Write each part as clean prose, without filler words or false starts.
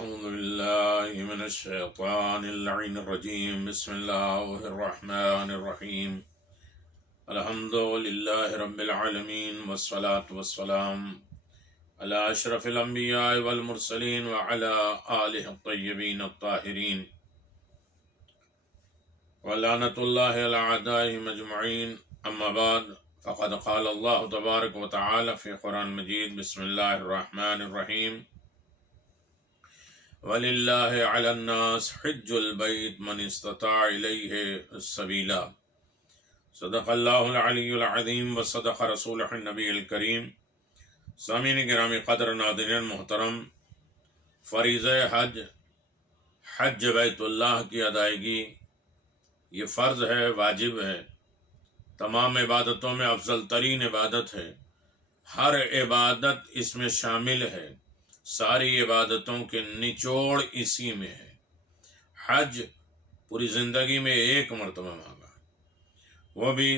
أعوذ بالله من الشيطان اللعين الرجيم بسم الله الرحمن الرحيم الحمد لله رب العالمين والصلاة والسلام على أشرف الأنبياء والمرسلين وعلى آله الطيبين الطاهرين ولعنة الله على أعدائهم أجمعين أما بعد فقد قال الله تبارك وتعالى في قرآن مجيد بسم الله الرحمن الرحيم وَلِلَّهِ عَلَى النَّاسِ حِجُّ الْبَيْتِ مَنِ اسْتَطَاعَ إِلَيْهِ سَبِيلًا صدق اللہ العلی العظیم وصدق رسولہ النبی الکریم۔ سامعین گرامی قدر، ناظرین محترم، فریضہ حج بیت اللہ کی ادائیگی یہ فرض ہے، واجب ہے، تمام عبادتوں میں افضل ترین عبادت ہے، ہر عبادت اس میں شامل ہے، ساری عبادتوں کے نچوڑ اسی میں ہے۔ حج پوری زندگی میں ایک مرتبہ مانگا، وہ بھی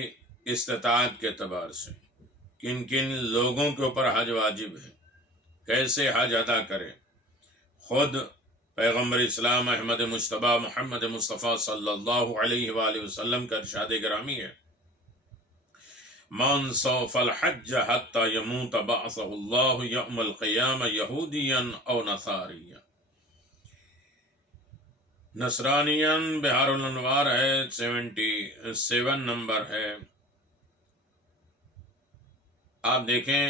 استطاعت کے اعتبار سے۔ کن کن لوگوں کے اوپر حج واجب ہے، کیسے حج ادا کرے، خود پیغمبر اسلام احمد مجتبیٰ محمد مصطفیٰ صلی اللہ علیہ وآلہ وسلم کا ارشاد گرامی ہے: من صوف الحج حتی یموت بعثہ اللہ یوم القیامہ یہودیا او نصاریا۔ نصرانین بہار الانوار ہے، 77 نمبر ہے۔ آپ دیکھیں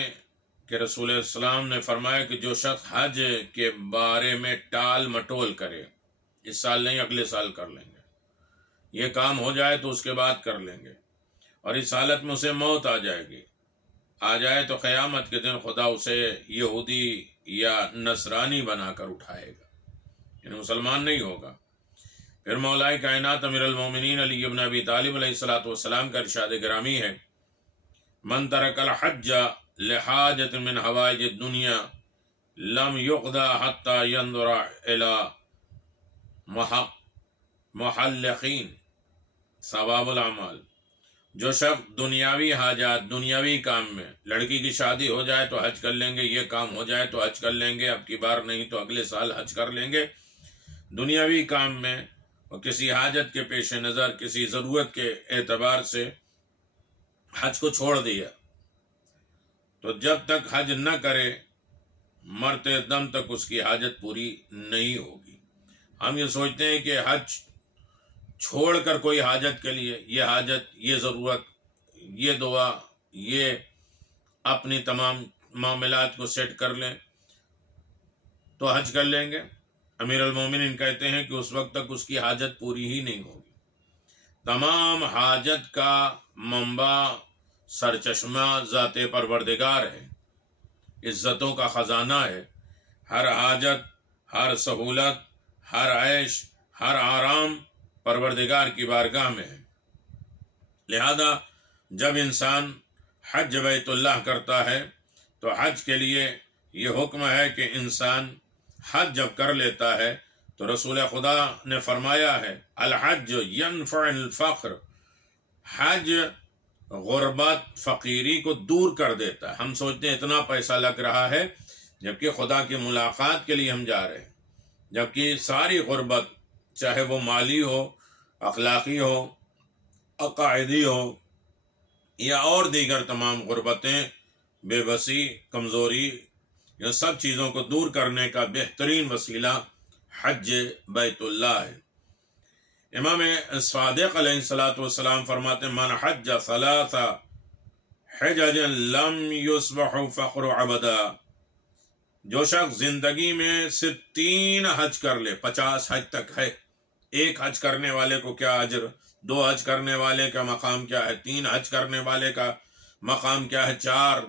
کہ رسول السلام نے فرمایا کہ جو شخص حج کے بارے میں ٹال مٹول کرے، اس سال نہیں اگلے سال کر لیں گے، یہ کام ہو جائے تو اس کے بعد کر لیں گے، اور اس حالت میں اسے موت آ جائے گی، آ جائے تو قیامت کے دن خدا اسے یہودی یا نصرانی بنا کر اٹھائے گا، یعنی مسلمان نہیں ہوگا۔ پھر مولائے کائنات امیر المومنین علی بن ابی طالب علیہ السلام کا ارشاد گرامی ہے: من ترک الحج لحاجت من حوائج الدنیا لم یقضى حتی ینظر الی محلقین ثواب الاعمال۔ جو شخص دنیاوی حاجات، دنیاوی کام میں، لڑکی کی شادی ہو جائے تو حج کر لیں گے، یہ کام ہو جائے تو حج کر لیں گے، اب کی بار نہیں تو اگلے سال حج کر لیں گے، دنیاوی کام میں اور کسی حاجت کے پیش نظر، کسی ضرورت کے اعتبار سے حج کو چھوڑ دیا، تو جب تک حج نہ کرے مرتے دم تک اس کی حاجت پوری نہیں ہوگی۔ ہم یہ سوچتے ہیں کہ حج چھوڑ کر کوئی حاجت کے لیے، یہ حاجت، یہ ضرورت، یہ دعا، یہ اپنی تمام معاملات کو سیٹ کر لیں تو حج کر لیں گے۔ امیر المومنین کہتے ہیں کہ اس وقت تک اس کی حاجت پوری ہی نہیں ہوگی۔ تمام حاجت کا منبع، سرچشمہ ذات پروردگار ہے، عزتوں کا خزانہ ہے۔ ہر حاجت، ہر سہولت، ہر عیش، ہر آرام پروردگار کی بارگاہ میں ہے۔ لہذا جب انسان حج بیت اللہ کرتا ہے تو حج کے لیے یہ حکم ہے کہ انسان حج جب کر لیتا ہے تو رسول خدا نے فرمایا ہے: الحج ینفع الفقر، حج غربت، فقیری کو دور کر دیتا ہے۔ ہم سوچتے ہیں اتنا پیسہ لگ رہا ہے، جبکہ خدا کی ملاقات کے لیے ہم جا رہے ہیں، جبکہ ساری غربت، چاہے وہ مالی ہو، اخلاقی ہو، عقائدی ہو، یا اور دیگر تمام غربتیں، بے بسی، کمزوری، یہ سب چیزوں کو دور کرنے کا بہترین وسیلہ حج بیت اللہ ہے۔ امام صادق علیہ السلام فرماتے ہیں: من حج ثلاث حجج لم یصبح فقر عبدا۔ جو شخص زندگی میں صرف 3 حج کر لے، 50 حج تک ہے، ایک حج کرنے والے کو کیا اجر، 2 حج کرنے والے کا مقام کیا ہے، 3 حج کرنے والے کا مقام کیا ہے، 4،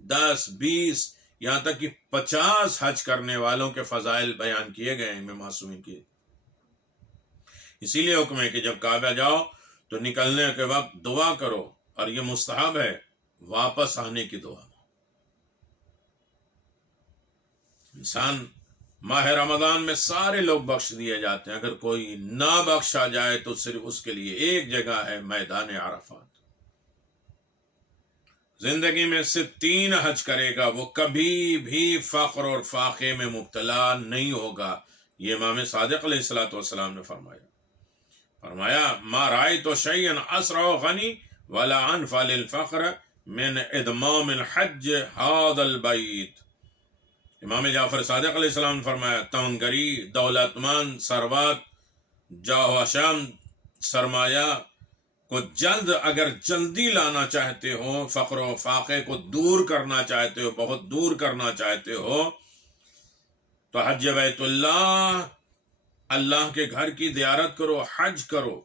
10، 20، یہاں تک کہ 50 حج کرنے والوں کے فضائل بیان کیے گئے ہیں معصومین کی۔ اسی لیے حکم ہے کہ جب کعبہ جاؤ تو نکلنے کے وقت دعا کرو، اور یہ مستحب ہے، واپس آنے کی دعا۔ انسان ماہ رمضان میں سارے لوگ بخش دیے جاتے ہیں، اگر کوئی نہ بخشا جائے تو صرف اس کے لیے ایک جگہ ہے، میدان عرفات۔ زندگی میں سے 3 حج کرے گا وہ کبھی بھی فقر اور فاقے میں مبتلا نہیں ہوگا. یہ امام صادق علیہ الصلوۃ والسلام نے فرمایا ما رأيت شيئا أسرع غني ولا أنفع للفقر من ادمام الحج هذا البيت. امام جعفر صادق علیہ السلام نے فرمایا توانگری، دولت مند، ثروت، جاہ و شان، سرمایہ کو اگر جلدی لانا چاہتے ہو، فقر و فاقے کو دور کرنا چاہتے ہو، بہت دور کرنا چاہتے ہو، تو حج بیت اللہ کے گھر کی زیارت کرو، حج کرو،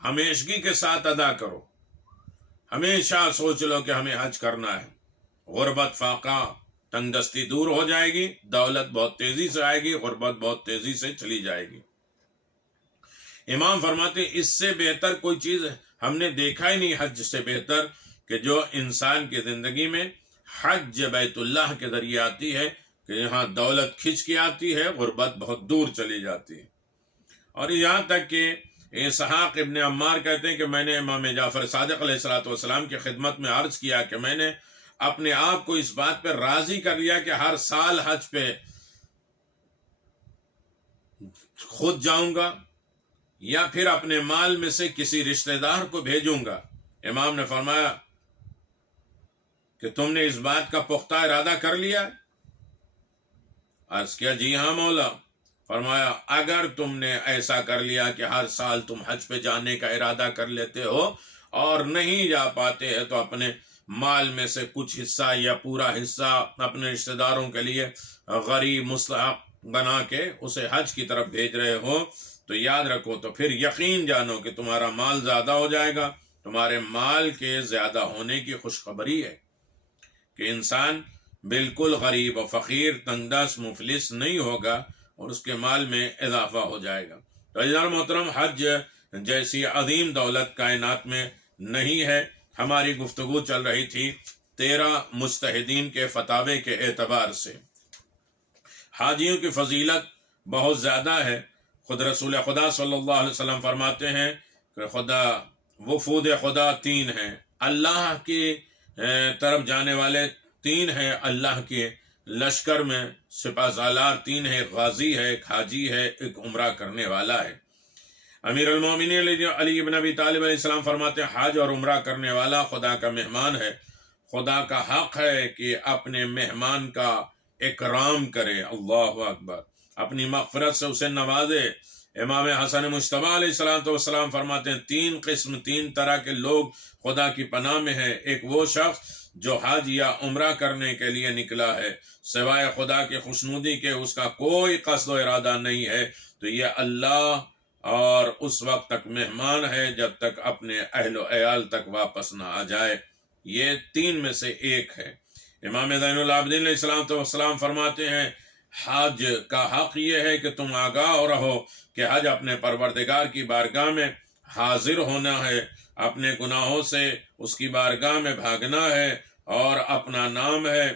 ہمیشگی کے ساتھ ادا کرو. ہمیشہ سوچ لو کہ ہمیں حج کرنا ہے. غربت، فاقہ، تنگ دستی دور ہو جائے گی، دولت بہت تیزی سے آئے گی، غربت بہت تیزی سے چلی جائے گی. امام فرماتے ہیں اس سے بہتر کوئی چیز ہم نے دیکھا ہی نہیں حج سے بہتر کہ جو انسان کی زندگی میں حج بیت اللہ کے ذریعے آتی ہے کہ یہاں دولت کھنچ کے آتی ہے، غربت بہت دور چلی جاتی ہے. اور یہاں تک کہ اسحاق ابن عمار کہتے ہیں کہ میں نے امام جعفر صادق علیہ الصلوۃ والسلام کی خدمت میں عرض کیا کہ میں نے اپنے آپ کو اس بات پہ راضی کر لیا کہ ہر سال حج پہ خود جاؤں گا یا پھر اپنے مال میں سے کسی رشتہ دار کو بھیجوں گا. امام نے فرمایا کہ تم نے اس بات کا پختہ ارادہ کر لیا؟ عرض کیا جی ہاں مولا. فرمایا اگر تم نے ایسا کر لیا کہ ہر سال تم حج پہ جانے کا ارادہ کر لیتے ہو اور نہیں جا پاتے ہیں تو اپنے مال میں سے کچھ حصہ یا پورا حصہ اپنے رشتہ داروں کے لیے غریب مستحق بنا کے اسے حج کی طرف بھیج رہے ہو تو یاد رکھو، تو پھر یقین جانو کہ تمہارا مال زیادہ ہو جائے گا. تمہارے مال کے زیادہ ہونے کی خوشخبری ہے کہ انسان بالکل غریب و فقیر، تنگ دست، مفلس نہیں ہوگا اور اس کے مال میں اضافہ ہو جائے گا. تو عزیزان محترم، حج جیسی عظیم دولت کائنات میں نہیں ہے. ہماری گفتگو چل رہی تھی 13 مجتہدین کے فتاوے کے اعتبار سے. حاجیوں کی فضیلت بہت زیادہ ہے. خود رسول خدا صلی اللہ علیہ وسلم فرماتے ہیں کہ وفود خدا 3 ہیں، اللہ کی طرف جانے والے 3 ہیں، اللہ کے لشکر میں سپہ سالار 3 ہے، ایک غازی ہے، ایک حاجی ہے، ایک عمرہ کرنے والا ہے. امیر المومنین علی بن ابی طالب علیہ السلام فرماتے ہیں حج اور عمرہ کرنے والا خدا کا مہمان ہے. خدا کا حق ہے کہ اپنے مہمان کا اکرام کرے. اللہ اکبر. اپنی مغفرت سے اسے نوازے. امام حسن مجتبی علیہ السلام فرماتے ہیں 3 قسم، 3 طرح کے لوگ خدا کی پناہ میں ہے. ایک وہ شخص جو حج یا عمرہ کرنے کے لیے نکلا ہے، سوائے خدا کی خوشنودی کے اس کا کوئی قصد و ارادہ نہیں ہے، تو یہ اللہ اور اس وقت تک مہمان ہے جب تک اپنے اہل و عیال تک واپس نہ آ جائے. یہ 3 میں سے ایک ہے. امام زین العابدین علیہ السلام فرماتے ہیں حج کا حق یہ ہے کہ تم آگاہ رہو کہ حج اپنے پروردگار کی بارگاہ میں حاضر ہونا ہے، اپنے گناہوں سے اس کی بارگاہ میں بھاگنا ہے، اور اپنا نام ہے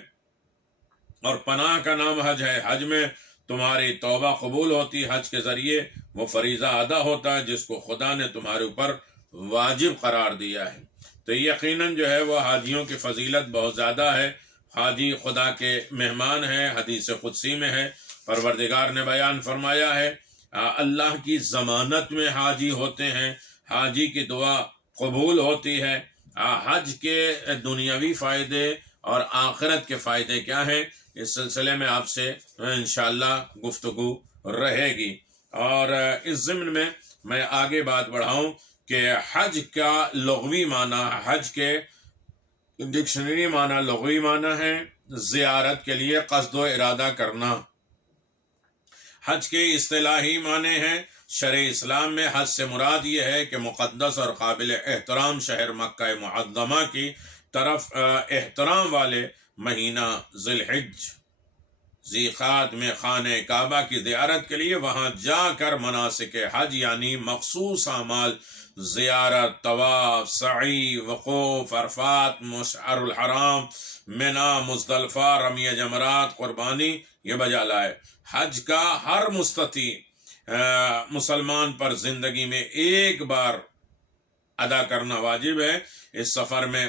اور پناہ کا نام حج ہے. حج میں تمہاری توبہ قبول ہوتی، حج کے ذریعے وہ فریضہ ادا ہوتا ہے جس کو خدا نے تمہارے اوپر واجب قرار دیا ہے. تو یقیناً جو ہے وہ حاجیوں کی فضیلت بہت زیادہ ہے. حاجی خدا کے مہمان ہیں. حدیث قدسی میں ہے، پروردگار نے بیان فرمایا ہے اللہ کی ضمانت میں حاجی ہوتے ہیں، حاجی کی دعا قبول ہوتی ہے. حج کے دنیاوی فائدے اور آخرت کے فائدے کیا ہیں، اس سلسلے میں آپ سے انشاءاللہ گفتگو رہے گی. اور اس ضمن میں میں آگے بات بڑھاؤں کہ حج کا لغوی معنی، حج کے ڈکشنری معنی، لغوی معنی ہے زیارت کے لیے قصد و ارادہ کرنا. حج کے اصطلاحی معنی ہیں شرع اسلام میں حج سے مراد یہ ہے کہ مقدس اور قابل احترام شہر مکہ معظمہ کی طرف احترام والے مہینہ ذی الحج ذیقات میں خانہ کعبہ کی زیارت کے لیے وہاں جا کر مناسک حج یعنی مخصوص اعمال زیارت، طواف، سعی، وقوف، عرفات، مشعر الحرام، منا، مزدلفہ، رمی جمرات، قربانی یہ بجا لائے. حج کا ہر مستطیع مسلمان پر زندگی میں ایک بار ادا کرنا واجب ہے. اس سفر میں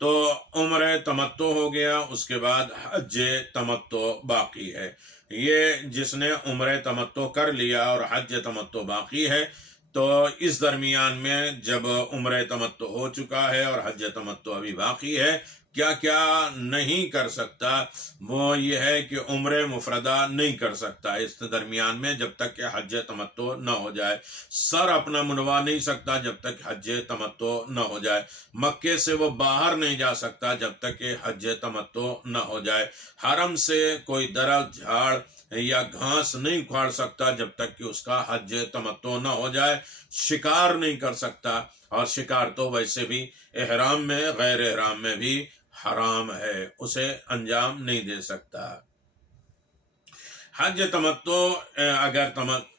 تو عمرہ تمتع ہو گیا، اس کے بعد حج تمتع باقی ہے۔ یہ جس نے عمرہ تمتع کر لیا اور حج تمتع باقی ہے، تو اس درمیان میں جب عمرہ تمتع ہو چکا ہے اور حج تمتع ابھی باقی ہے، کیا کیا نہیں کر سکتا؟ وہ یہ ہے کہ عمرہ مفردہ نہیں کر سکتا اس درمیان میں جب تک کہ حج تمتع نہ ہو جائے، سر اپنا منڈوا نہیں سکتا جب تک حج تمتع نہ ہو جائے، مکے سے وہ باہر نہیں جا سکتا جب تک کہ حج تمتع نہ ہو جائے، حرم سے کوئی درخت جھاڑ یا گھاس نہیں کھاڑ سکتا جب تک کہ اس کا حج تمتع نہ ہو جائے، شکار نہیں کر سکتا، اور شکار تو ویسے بھی احرام میں غیر احرام میں بھی حرام ہے، اسے انجام نہیں دے سکتا۔ حج تمتع اگر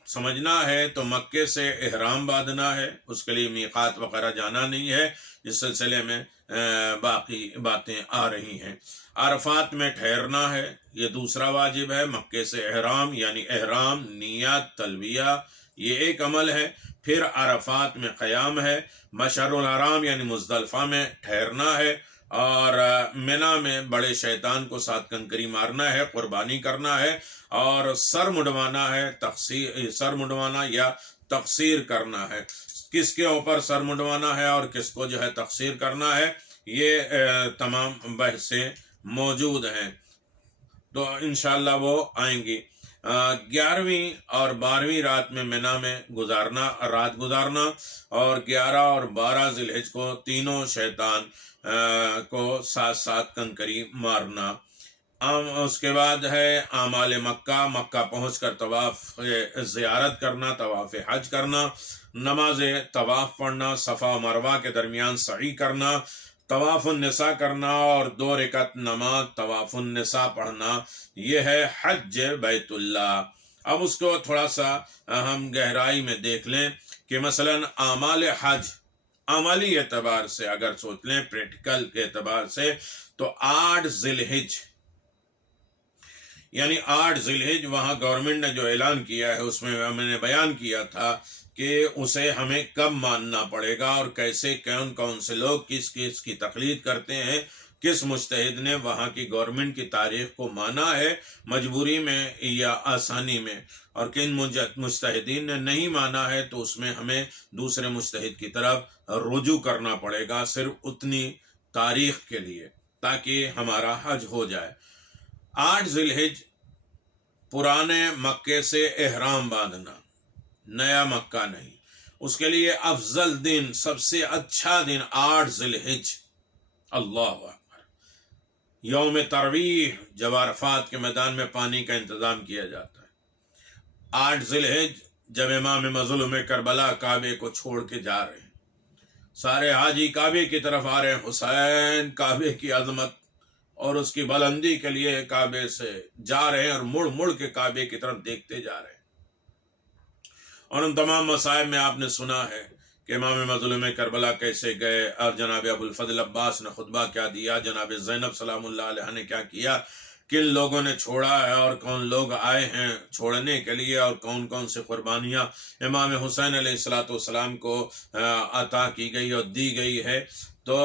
سمجھنا ہے تو مکے سے احرام باندھنا ہے، اس کے لیے میقات وغیرہ جانا نہیں ہے، اس سلسلے میں باقی باتیں آ رہی ہیں۔ عرفات میں ٹھہرنا ہے، یہ دوسرا واجب ہے۔ مکے سے احرام یعنی احرام، نیت، تلبیہ، یہ ایک عمل ہے۔ پھر عرفات میں قیام ہے، مشعر الحرام یعنی مزدلفہ میں ٹھہرنا ہے، اور منی میں بڑے شیطان کو 7 کنکری مارنا ہے، قربانی کرنا ہے، اور سر منڈوانا ہے، سر منڈوانا یا تقصیر کرنا ہے۔ کس کے اوپر سر منڈوانا ہے اور کس کو جو ہے تقصیر کرنا ہے، یہ تمام بحثیں موجود ہیں، تو انشاءاللہ وہ آئیں گی۔ 11ویں اور 12ویں رات میں منی میں رات گزارنا، اور 11 اور 12 ذی الحجہ کو تینوں شیطان کو 7 کنکری مارنا۔ اس کے بعد ہے اعمال مکہ پہنچ کر طواف زیارت کرنا، طواف حج کرنا، نماز طواف پڑھنا، صفا و مروہ کے درمیان سعی کرنا، طواف النساء کرنا، اور 2 رکعت نماز طواف النساء پڑھنا، یہ ہے حج بیت اللہ۔ اب اس کو تھوڑا سا ہم گہرائی میں دیکھ لیں کہ مثلا اعمال حج عملی اعتبار سے اگر سوچ لیں، پریکٹیکل کے اعتبار سے، تو 8 ذی الحجہ یعنی 8 ذی الحجہ وہاں گورنمنٹ نے جو اعلان کیا ہے اس میں میں نے بیان کیا تھا کہ اسے ہمیں کب ماننا پڑے گا، اور کیسے کون سے لوگ کس کی تقلید کرتے ہیں، کس مجتہد نے وہاں کی گورنمنٹ کی تاریخ کو مانا ہے مجبوری میں یا آسانی میں، اور کن مجتہدین نے نہیں مانا ہے، تو اس میں ہمیں دوسرے مجتہد کی طرف رجوع کرنا پڑے گا صرف اتنی تاریخ کے لیے، تاکہ ہمارا حج ہو جائے۔ 8 ذی الحجہ پرانے مکے سے احرام باندھنا، نیا مکہ نہیں، اس کے لیے افضل دن، سب سے اچھا دن 8 ذی الحجہ، اللہ اکبر، یوم ترویح، جب عرفات کے میدان میں پانی کا انتظام کیا جاتا ہے۔ 8 ذی الحجہ جب امام مظلوم کربلا کعبے کو چھوڑ کے جا رہے ہیں، سارے حاجی کعبے کی طرف آ رہے ہیں، حسین کعبے کی عظمت اور اس کی بلندی کے لیے کعبے سے جا رہے ہیں، اور مڑ مڑ کے کعبے کی طرف دیکھتے جا رہے ہیں۔ اور ان تمام مصائب میں آپ نے سنا ہے کہ امام مظلوم کربلا کیسے گئے، اور جناب ابو الفضل عباس نے خطبہ کیا دیا، جناب زینب سلام اللہ علیہ نے کیا کیا، کن لوگوں نے چھوڑا ہے اور کون لوگ آئے ہیں چھوڑنے کے لیے، اور کون کون سے قربانیاں امام حسین علیہ السلام کو عطا کی گئی اور دی گئی ہے۔ تو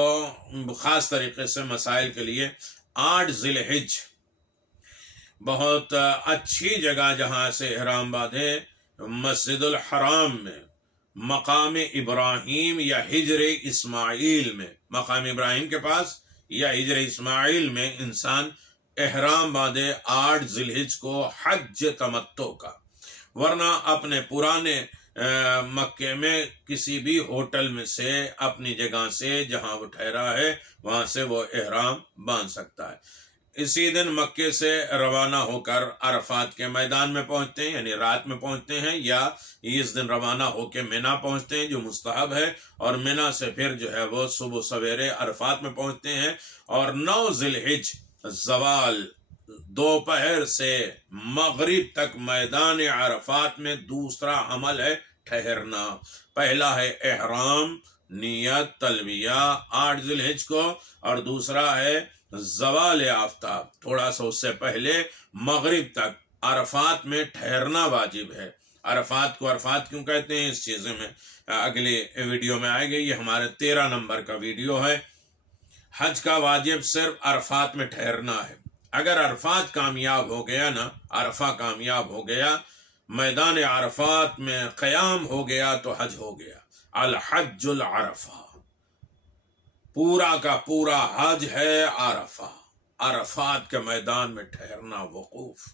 خاص طریقے سے مسائل کے لیے 8 ذی الحجہ بہت اچھی جگہ جہاں سے احرام باندھے، مسجد الحرام میں، مقام ابراہیم یا ہجر اسماعیل میں، مقام ابراہیم کے پاس یا ہجر اسماعیل میں انسان احرام باندھے 8 ذی الحجہ کو حج تمتع کا، ورنہ اپنے پرانے مکے میں کسی بھی ہوٹل میں سے، اپنی جگہ سے جہاں وہ ٹھہرا ہے وہاں سے وہ احرام باندھ سکتا ہے۔ اسی دن مکے سے روانہ ہو کر عرفات کے میدان میں پہنچتے ہیں، یعنی رات میں پہنچتے ہیں، یا اس دن روانہ ہو کے منی پہنچتے ہیں جو مستحب ہے، اور منی سے پھر جو ہے وہ صبح سویرے عرفات میں پہنچتے ہیں۔ اور 9 ذی الحجہ زوال، دوپہر سے مغرب تک میدان عرفات میں دوسرا عمل ہے ٹھہرنا۔ پہلا ہے احرام، نیت، تلبیہ 8 ذی الحجہ کو، اور دوسرا ہے زوال آفتاب، تھوڑا سا اس سے پہلے مغرب تک عرفات میں ٹھہرنا واجب ہے۔ عرفات کو عرفات کیوں کہتے ہیں، اس چیزیں میں اگلے ویڈیو میں آئے گی، یہ ہمارے 13 نمبر کا ویڈیو ہے۔ حج کا واجب صرف عرفات میں ٹھہرنا ہے. اگر عرفات کامیاب ہو گیا نا، عرفہ کامیاب ہو گیا، میدان عرفات میں قیام ہو گیا تو حج ہو گیا. الحج العرفہ، پورا کا پورا حج ہے عرفہ، عرفات کے میدان میں ٹھہرنا، وقوف.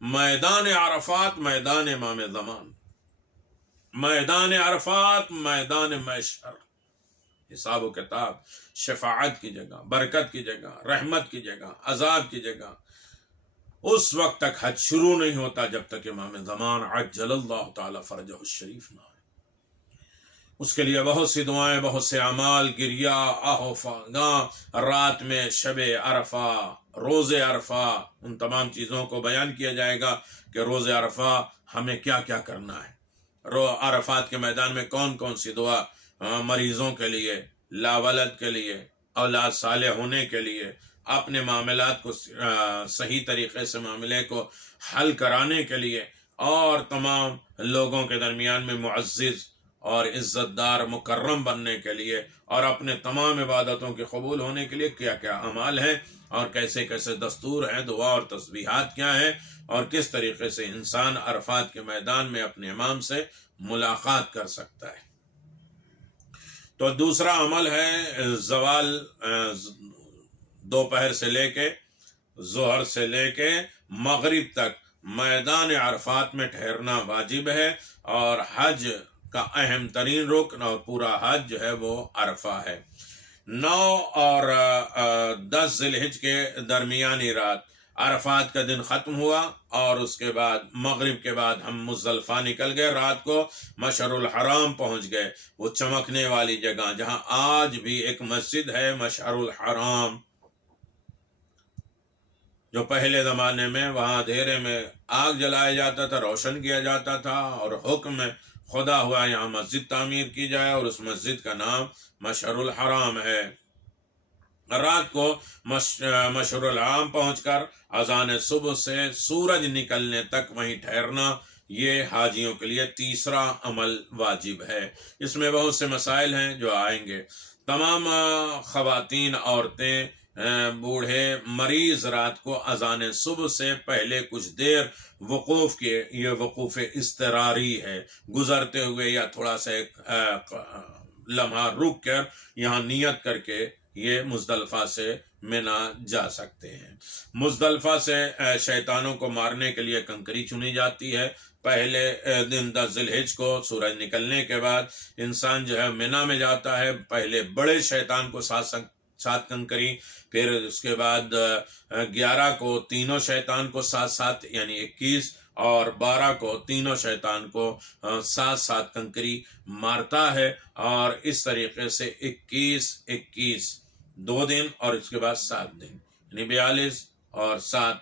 میدان عرفات میدان امام زمان، میدان عرفات میدان محشر، حساب و کتاب، شفاعت کی جگہ، برکت کی جگہ، رحمت کی جگہ، عذاب کی جگہ. اس وقت تک حج شروع نہیں ہوتا جب تک امام زمان عجل اللہ تعالی فرجہ الشریف نہ آئے. اس کے لیے بہت سی دعائیں، بہت سے اعمال، گریا، آہ و فغاں، رات میں شب عرفہ، روز عرفہ، ان تمام چیزوں کو بیان کیا جائے گا کہ روز عرفہ ہمیں کیا کیا کرنا ہے. عرفات کے میدان میں کون کون سی دعا، مریضوں کے لیے، لاولد کے لیے، اولاد صالح ہونے کے لیے، اپنے معاملات کو صحیح طریقے سے معاملے کو حل کرانے کے لیے، اور تمام لوگوں کے درمیان میں معزز اور عزت دار مکرم بننے کے لیے، اور اپنے تمام عبادتوں کے قبول ہونے کے لیے کیا کیا اعمال ہیں، اور کیسے کیسے دستور ہیں، دعا اور تسبیحات کیا ہیں، اور کس طریقے سے انسان عرفات کے میدان میں اپنے امام سے ملاقات کر سکتا ہے. تو دوسرا عمل ہے زوال، دوپہر سے لے کے ظہر سے لے کے مغرب تک میدان عرفات میں ٹھہرنا واجب ہے. اور حج کا اہم ترین رکن اور پورا حج جو ہے وہ عرفہ ہے. 9 اور 10 ذی الحجہ کے درمیانی رات عرفات کا دن ختم ہوا، اور اس کے بعد مغرب کے بعد ہم مزدلفہ نکل گئے. رات کو مشعر الحرام پہنچ گئے، وہ چمکنے والی جگہ جہاں آج بھی ایک مسجد ہے مشعر الحرام، جو پہلے زمانے میں وہاں اندھیرے میں آگ جلایا جاتا تھا، روشن کیا جاتا تھا، اور حکم خدا ہوا یہاں مسجد تعمیر کی جائے، اور اس مسجد کا نام مشعر الحرام ہے. رات کو مشعر الحرام پہنچ کر اذان صبح سے سورج نکلنے تک وہیں ٹھہرنا، یہ حاجیوں کے لیے تیسرا عمل واجب ہے. اس میں بہت سے مسائل ہیں جو آئیں گے. تمام خواتین، عورتیں، بوڑھے، مریض رات کو اذان صبح سے پہلے کچھ دیر وقوف کیے، یہ وقوف اضطراری ہے، گزرتے ہوئے یا تھوڑا سا ایک لمحہ رک کر یہاں نیت کر کے یہ مزدلفہ سے منا جا سکتے ہیں. مزدلفہ سے شیطانوں کو مارنے کے لیے کنکری چنی جاتی ہے. پہلے دن 10 ذی الحجہ کو سورج نکلنے کے بعد انسان جو ہے منا میں جاتا ہے. پہلے بڑے شیطان کو ساتھ کنکری، پھر اس کے بعد 11 کو تینوں شیطان کو ساتھ یعنی 21، اور 12 کو تینوں شیطان کو ساتھ کنکری مارتا ہے. اور اس طریقے سے 21 2 دن، اور اس کے بعد 7 دن، یعنی 42 اور 7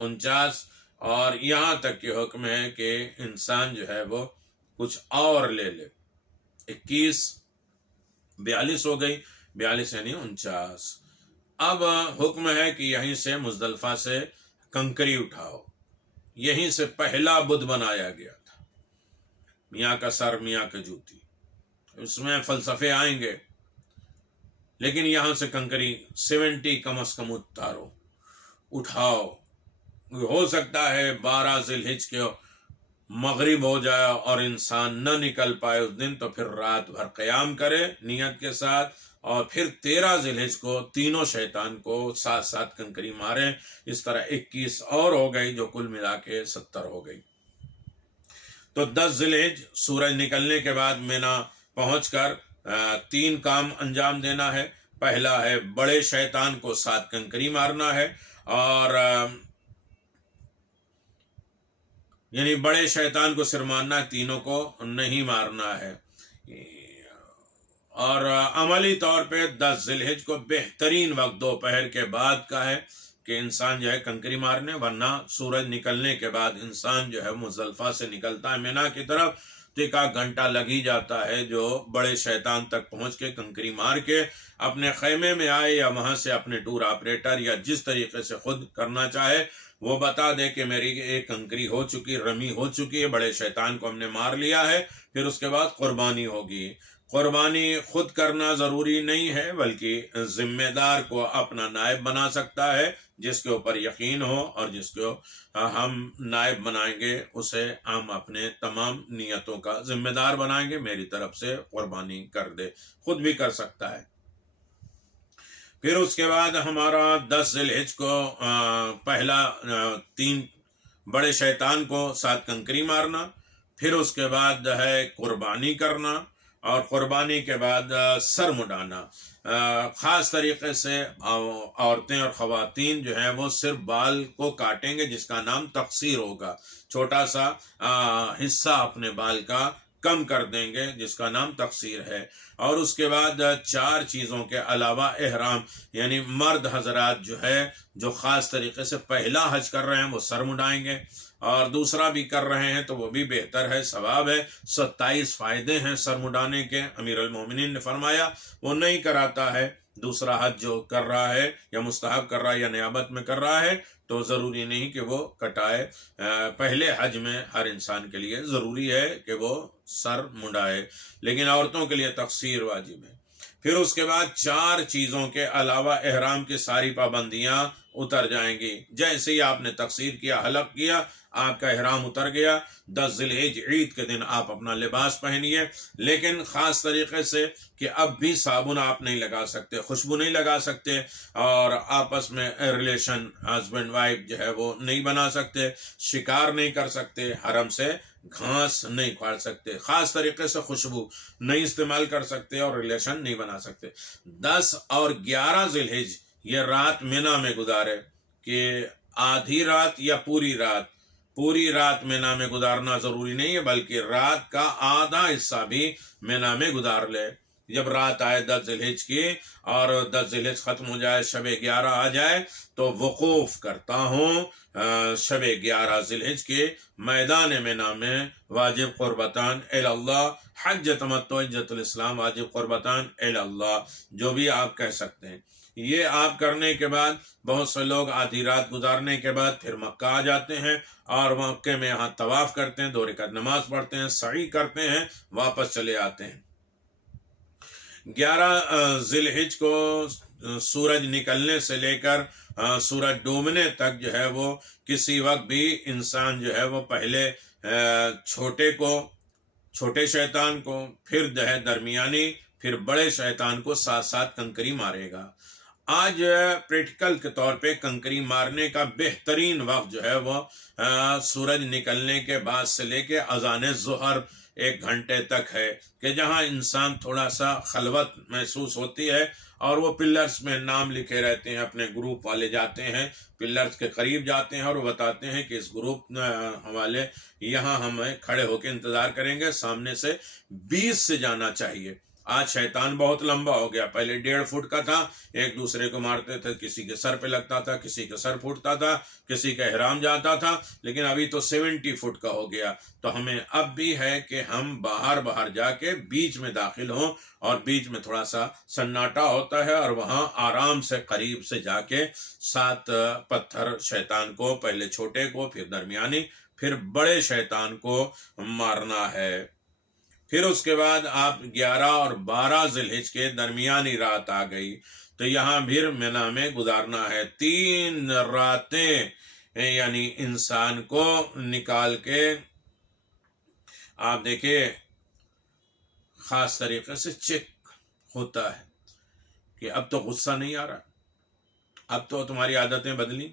49، اور یہاں تک کہ حکم ہے کہ انسان جو ہے وہ کچھ اور لے لے. 21 42 ہو گئی، 42 یعنی 49. اب حکم ہے کہ یہیں سے مزدلفہ سے کنکری اٹھاؤ. یہیں سے پہلا بت بنایا گیا تھا، میاں کا سر میاں کا جوتی. اس میں فلسفے آئیں گے، لیکن یہاں سے کنکری 70 کم از کم اتارو، اٹھاؤ. ہو سکتا ہے 12 ذی الحجہ کے مغرب ہو جائے اور انسان نہ نکل پائے اس دن، تو پھر رات بھر قیام کرے نیت کے ساتھ، اور پھر 13 ذی الحجہ کو تینوں شیطان کو ساتھ کنکری مارے. اس طرح 21 اور ہو گئی، جو کل ملا کے 70 ہو گئی. تو 10 ذی الحجہ سورج نکلنے کے بعد مینا پہنچ کر 3 کام انجام دینا ہے. پہلا ہے بڑے شیطان کو 7 کنکری مارنا ہے، اور یعنی بڑے شیطان کو صرف مارنا ہے، تینوں کو نہیں مارنا ہے. اور عملی طور پہ 10 ذی الحجہ کو بہترین وقت دوپہر کے بعد کا ہے کہ انسان جو ہے کنکری مارنے، ورنہ سورج نکلنے کے بعد انسان جو ہے مزدلفہ سے نکلتا ہے مینا کی طرف، تو 1 گھنٹہ لگ ہی جاتا ہے، جو بڑے شیطان تک پہنچ کے کنکری مار کے اپنے خیمے میں آئے، یا وہاں سے اپنے ٹور آپریٹر یا جس طریقے سے خود کرنا چاہے وہ بتا دے کہ میری ایک کنکری ہو چکی، رمی ہو چکی ہے، بڑے شیطان کو ہم نے مار لیا ہے. پھر اس کے بعد قربانی ہوگی. قربانی خود کرنا ضروری نہیں ہے، بلکہ ذمہ دار کو اپنا نائب بنا سکتا ہے، جس کے اوپر یقین ہو اور جس کو ہم نائب بنائیں گے اسے ہم اپنے تمام نیتوں کا ذمہ دار بنائیں گے، میری طرف سے قربانی کر دے، خود بھی کر سکتا ہے۔ پھر اس کے بعد ہمارا 10 ذی الحج کو پہلا 3 بڑے شیطان کو 7 کنکری مارنا، پھر اس کے بعد ہے قربانی کرنا، اور قربانی کے بعد سر مڈانا۔ خاص طریقے سے عورتیں اور خواتین جو ہیں وہ صرف بال کو کاٹیں گے، جس کا نام تقصیر ہوگا، چھوٹا سا حصہ اپنے بال کا کم کر دیں گے، جس کا نام تقصیر ہے۔ اور اس کے بعد 4 چیزوں کے علاوہ احرام، یعنی مرد حضرات جو ہے جو خاص طریقے سے پہلا حج کر رہے ہیں وہ سر مڈائیں گے، اور دوسرا بھی کر رہے ہیں تو وہ بھی بہتر ہے، ثواب ہے۔ 27 فائدے ہیں سر مڈانے کے۔ امیر المومنین نے فرمایا وہ نہیں کراتا ہے دوسرا حج جو کر رہا ہے یا مستحب کر رہا ہے یا نیابت میں کر رہا ہے تو ضروری نہیں کہ وہ کٹائے، پہلے حج میں ہر انسان کے لیے ضروری ہے کہ وہ سر مڈائے، لیکن عورتوں کے لیے تقصیر واجب ہے۔ پھر اس کے بعد 4 چیزوں کے علاوہ احرام کی ساری پابندیاں اتر جائیں گی۔ جیسے ہی آپ نے تقصیر کیا، حلق کیا، آپ کا احرام اتر گیا۔ 10 ذی الحج عید کے دن آپ اپنا لباس پہنیے، لیکن خاص طریقے سے کہ اب بھی صابن آپ نہیں لگا سکتے، خوشبو نہیں لگا سکتے، اور آپس میں ریلیشن ہسبینڈ وائف جو ہے وہ نہیں بنا سکتے، شکار نہیں کر سکتے، حرم سے گھاس نہیں کھاڑ سکتے، خاص طریقے سے خوشبو نہیں استعمال کر سکتے، اور ریلیشن نہیں بنا سکتے۔ 10 اور 11 ذی الحج یہ رات مینا میں گزارے، کہ آدھی رات یا پوری رات مینا میں گزارنا ضروری نہیں ہے، بلکہ رات کا آدھا حصہ بھی مینا میں گزار لے۔ جب رات آئے 10 ذی الحج کی اور 10 ذی الحج ختم ہو جائے، شب 11 آ جائے، تو وقوف کرتا ہوں شب 11 ذی الحج کے میدان مینا میں، واجب قربتان اللہ، حج تمتع حجۃ الاسلام، واجب قربتان اللہ، جو بھی آپ کہہ سکتے ہیں۔ یہ آپ کرنے کے بعد بہت سے لوگ آدھی رات گزارنے کے بعد پھر مکہ آ جاتے ہیں، اور مکے میں یہاں طواف کرتے ہیں، 2 رکعت نماز پڑھتے ہیں، سعی کرتے ہیں، واپس چلے آتے ہیں۔ 11 ذی الحج کو سورج نکلنے سے لے کر سورج ڈوبنے تک جو ہے وہ کسی وقت بھی انسان جو ہے وہ پہلے چھوٹے شیطان کو، پھر جو ہے درمیانی، پھر بڑے شیطان کو 7 کنکری مارے گا۔ آج پریکٹیکل کے طور پہ کنکری مارنے کا بہترین وقت جو ہے وہ سورج نکلنے کے بعد سے لے کے اذان ظہر 1 گھنٹے تک ہے، کہ جہاں انسان تھوڑا سا خلوت محسوس ہوتی ہے، اور وہ پلرز میں نام لکھے رہتے ہیں، اپنے گروپ والے جاتے ہیں پلرز کے قریب جاتے ہیں اور وہ بتاتے ہیں کہ اس گروپ والے یہاں ہمیں کھڑے ہو کے انتظار کریں گے، سامنے سے 20 سے جانا چاہیے۔ آج شیطان بہت لمبا ہو گیا، پہلے 1.5 فٹ کا تھا، ایک دوسرے کو مارتے تھے، کسی کے سر پہ لگتا تھا، کسی کا سر پھوٹتا تھا، کسی کا احرام جاتا تھا، لیکن ابھی تو 70 فٹ کا ہو گیا۔ تو ہمیں اب بھی ہے کہ ہم باہر جا کے بیچ میں داخل ہوں، اور بیچ میں تھوڑا سا سناٹا ہوتا ہے، اور وہاں آرام سے قریب سے جا کے 7 پتھر شیطان کو، پہلے چھوٹے کو، پھر درمیانی، پھر بڑے شیطان کو مارنا ہے۔ پھر اس کے بعد آپ 11 اور 12 ذی الحج کے درمیانی رات آ گئی، تو یہاں بھی مینا میں گزارنا ہے 3 راتیں، یعنی انسان کو نکال کے آپ دیکھیں خاص طریقے سے چیک ہوتا ہے کہ اب تو غصہ نہیں آ رہا، اب تو تمہاری عادتیں بدلی۔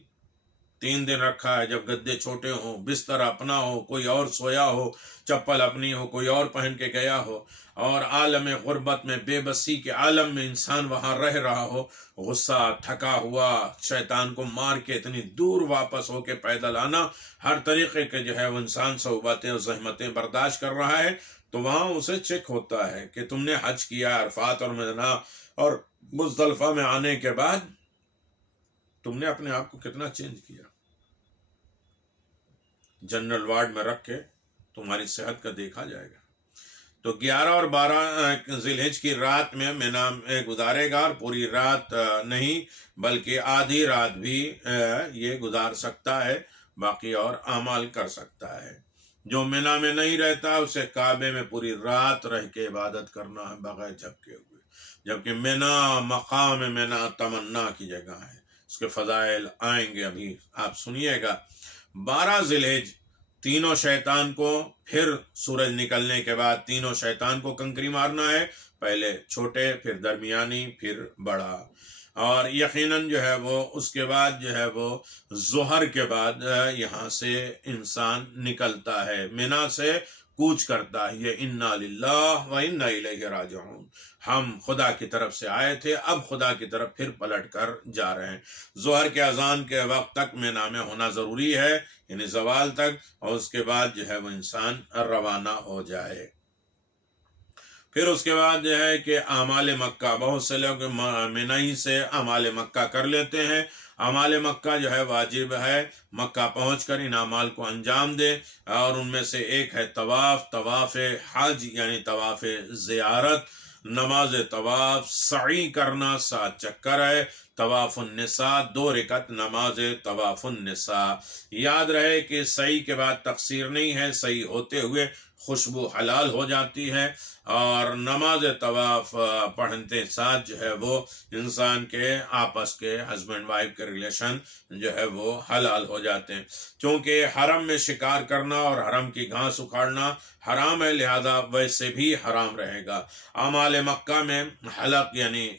3 دن رکھا ہے، جب گدے چھوٹے ہوں، بستر اپنا ہو، کوئی اور سویا ہو، چپل اپنی ہو، کوئی اور پہن کے گیا ہو، اور عالم غربت میں، بے بسی کے عالم میں انسان وہاں رہ رہا ہو، غصہ، تھکا ہوا، شیطان کو مار کے اتنی دور واپس ہو کے پیدل آنا، ہر طریقے کے جو ہے وہ انسان صعوباتیں اور زحمتیں برداشت کر رہا ہے، تو وہاں اسے چیک ہوتا ہے کہ تم نے حج کیا، عرفات اور منا اور مزدلفہ میں آنے کے بعد تم نے اپنے آپ کو کتنا چینج کیا۔ جنرل وارڈ میں رکھ کے تمہاری صحت کا دیکھا جائے گا۔ تو 11 اور 12 ذی الحج کی رات میں مینا میں گزارے گا، اور پوری رات نہیں بلکہ آدھی رات بھی یہ گزار سکتا ہے، باقی اور اعمال کر سکتا ہے۔ جو مینا میں نہیں رہتا اسے کعبے میں پوری رات رہ کے عبادت کرنا ہے بغیر جھپکے ہوئے، جبکہ مینا مقام مینا تمنا کی جگہ ہے، اس کے فضائل آئیں گے، ابھی آپ سنیے گا۔ 12 ذی الحجہ تینوں شیطان کو، پھر سورج نکلنے کے بعد تینوں شیطان کو کنکری مارنا ہے، پہلے چھوٹے، پھر درمیانی، پھر بڑا، اور یقیناً جو ہے وہ اس کے بعد جو ہے وہ ظہر کے بعد یہاں سے انسان نکلتا ہے، مینا سے کوچ کرتا ہے، یہ انا للہ و انا الیہ راجعون، ہم خدا کی طرف سے آئے تھے، اب خدا کی طرف پھر پلٹ کر جا رہے ہیں۔ ظہر کے اذان کے وقت تک مینا میں ہونا ضروری ہے، یعنی زوال تک، اور اس کے بعد جو ہے وہ انسان روانہ ہو جائے۔ پھر اس کے بعد جو ہے کہ اعمال مکہ، بہت سے لوگ منائی سے اعمال مکہ کر لیتے ہیں، اعمال مکہ جو ہے واجب ہے، مکہ پہنچ کر ان اعمال کو انجام دے، اور ان میں سے ایک ہے طواف حج یعنی طواف زیارت، نماز طواف، سعی کرنا 7 چکر ہے، طواف النساء 2 رکعت نماز طواف النساء۔ یاد رہے کہ سعی کے بعد تقصیر نہیں ہے، سعی ہوتے ہوئے خوشبو حلال ہو جاتی ہے، اور نماز طواف پڑھتے ساتھ جو ہے وہ انسان کے آپس کے ہسبینڈ وائف کے ریلیشن جو ہے وہ حلال ہو جاتے ہیں، چونکہ حرم میں شکار کرنا اور حرم کی گھاس اکھاڑنا حرام ہے، لہذا ویسے بھی حرام رہے گا۔ اعمال مکہ میں حلق یعنی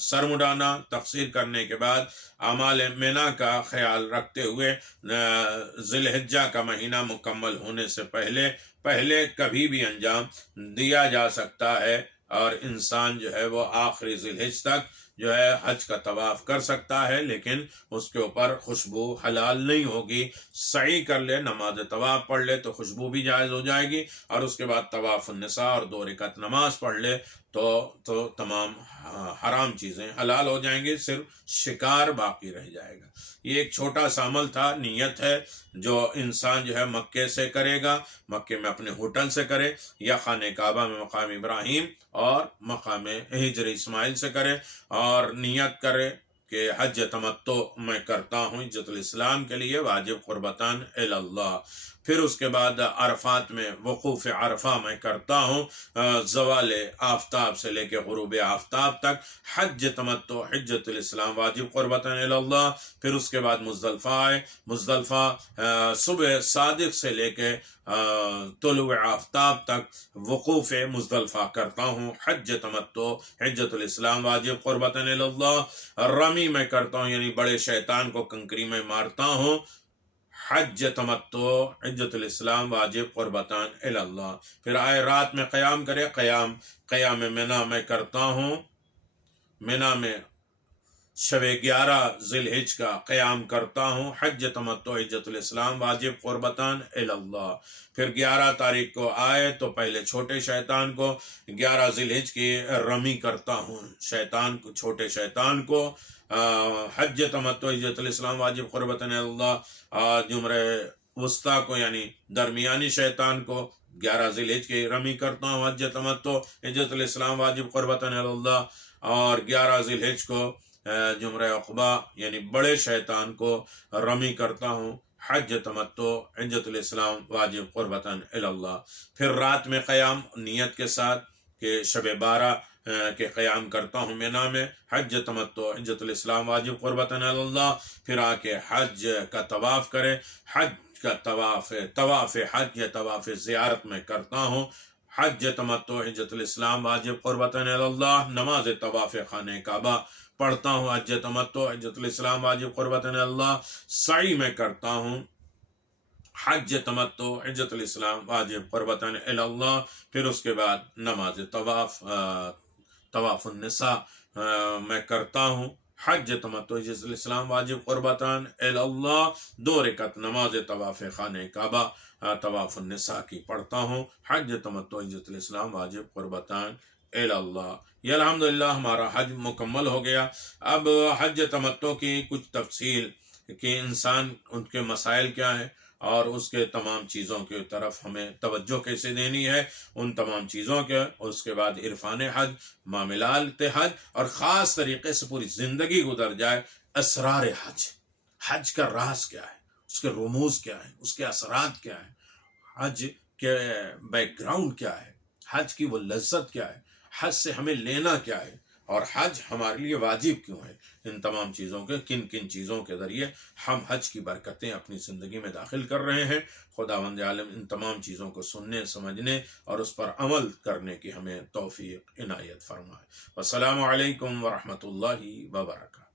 سر مڈانا، تقصیر کرنے کے بعد اعمال مینا کا خیال رکھتے ہوئے ذی الحجہ کا مہینہ مکمل ہونے سے پہلے کبھی بھی انجام دیا جا سکتا ہے، اور انسان جو ہے وہ آخری ذی الحجہ تک جو ہے حج کا طواف کر سکتا ہے، لیکن اس کے اوپر خوشبو حلال نہیں ہوگی۔ سعی کر لے، نماز طواف پڑھ لے تو خوشبو بھی جائز ہو جائے گی، اور اس کے بعد طواف النساء اور 2 رکعت نماز پڑھ لے تو تمام حرام چیزیں حلال ہو جائیں گی، صرف شکار باقی رہ جائے گا۔ یہ ایک چھوٹا سا عمل تھا، نیت ہے جو انسان جو ہے مکے سے کرے گا، مکے میں اپنے ہوٹل سے کرے، یا خانہ کعبہ میں مقام ابراہیم اور مقام ہجر اسماعیل سے کرے، اور نیت کرے کہ حج تمتع میں کرتا ہوں حجۃ الاسلام کے لیے، واجب قربتاً الی اللہ۔ پھر اس کے بعد عرفات میں وقوف عرفہ میں کرتا ہوں، زوال آفتاب سے لے کے غروب آفتاب تک، حج تمتع حجۃ الاسلام واجب قربتاً الی اللہ۔ پھر اس کے بعد مزدلفہ آئے، مزدلفہ صبح صادق سے لے کے طلوع آفتاب تک وقوف مزدلفہ کرتا ہوں، حج تمتع حجۃ الاسلام واجب قربتاً الی اللہ۔ رمی میں کرتا ہوں، یعنی بڑے شیطان کو کنکری میں مارتا ہوں، حج تمتع حجۃ الاسلام واجب قربتاً الی اللہ۔ پھر آئے رات میں قیام کرے، قیام مینا میں کرتا ہوں، مینا میں شب 11 ذی الحجہ کا قیام کرتا ہوں، حج تمتع حجۃ الاسلام واجب قربتاً الی اللہ۔ پھر 11 تاریخ کو آئے تو پہلے چھوٹے شیطان کو 11 ذی الحجہ کی رمی کرتا ہوں، چھوٹے شیطان کو حج تمتع حجۃ الاسلام واجب قربتاً الی اللہ، جمرہ وسطیٰ کو یعنی درمیانی شیطان کو 11 ذی الحجہ کی رمی کرتا ہوں، حج تمتع حجۃ الاسلام واجب قربتاً الی اللہ، اور 11 ذی الحجہ کو جمرہ عقبہ یعنی بڑے شیطان کو رمی کرتا ہوں، حج تمتع حجۃ الاسلام واجب قربتاً الی اللہ۔ پھر رات میں قیام نیت کے ساتھ کہ شب 12 کے قیام کرتا ہوں مینا میں، حج تمتع حجۃ الاسلام واجب قربتاً الی اللہ۔ پھر آ کے حج کا طواف کرے، حج کا طواف حج یا طواف زیارت میں کرتا ہوں، حج تمتع حجۃ الاسلام واجب قربتاً الی اللہ۔ نماز طواف خانہ کعبہ پڑھتا ہوں، حج تمتع حجۃ الاسلام واجب قربتاً الی اللہ۔ سعی میں کرتا ہوں، حج تمتع حجۃ الاسلام واجب قربتاً الی اللہ۔ پھر اس کے بعد نماز طواف النساء میں کرتا ہوں، حج تمتع حجۃ الاسلام واجب قربتاً الی اللہ۔ 2 رکعت نماز طواف خانہ کعبہ طواف النساء کی پڑھتا ہوں، حج تمتع حجۃ الاسلام واجب قربتاً الی اللہ۔ یہ الحمدللہ ہمارا حج مکمل ہو گیا۔ اب حج تمتع کی کچھ تفصیل کہ انسان ان کے مسائل کیا ہیں، اور اس کے تمام چیزوں کی طرف ہمیں توجہ کیسے دینی ہے، ان تمام چیزوں کے، اس کے بعد عرفان حج، معاملات حج، اور خاص طریقے سے پوری زندگی گزر جائے اسرار حج، حج کا راز کیا ہے، اس کے رموز کیا ہیں، اس کے اثرات کیا ہیں، حج کے بیک گراؤنڈ کیا ہے، حج کی وہ لذت کیا ہے، حج سے ہمیں لینا کیا ہے، اور حج ہمارے لیے واجب کیوں ہے، ان تمام چیزوں کے کن کن چیزوں کے ذریعے ہم حج کی برکتیں اپنی زندگی میں داخل کر رہے ہیں، خداوند عالم ان تمام چیزوں کو سننے، سمجھنے اور اس پر عمل کرنے کی ہمیں توفیق عنایت فرمائے۔ والسلام علیکم ورحمۃ اللہ وبرکاتہ۔